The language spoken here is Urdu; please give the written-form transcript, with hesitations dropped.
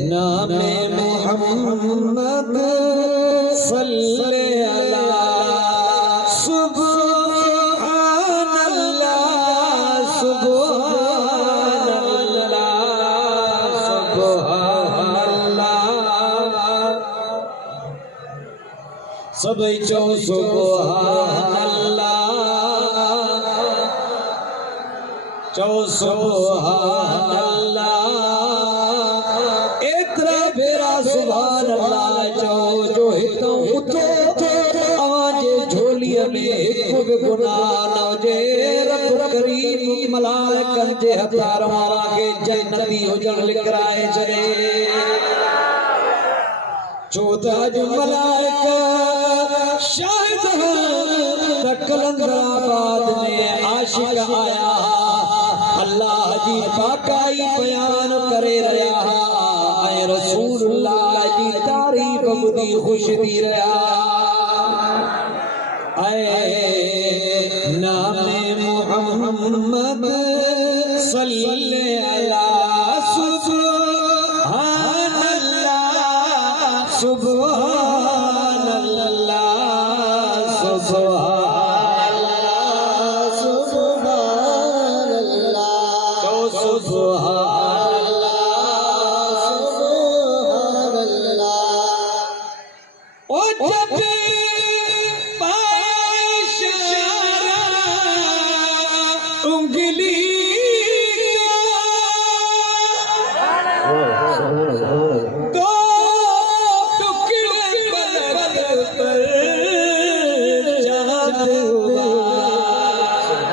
نام محمد صلی اللہ سبحان اللہ سبحان اللہ سبحان اللہ سب چو سبحان اللہ چو سبحان اللہ اترا بھیرا سبحان اللہ چو جو ہتوں اتو آجے جھولی میں ایک بھی گناہ نہ جے رب کریم ملائکن جے ہتار مارا کے جنتی ہو جن لکھ رائے چلے چوتا جو ملائکہ شاہد کلندر آباد میں عاشق آیا اللہ جی پاکائی بیان کرے رہا اے رسول اللہ جی تعریف بدی خوش دی رہا اے نام محمد صلی اللہ سبحان اللہ سبحان اللہ سبحان سبحان اللہ سبحان اللہ او جب پائے اشارہ انگلی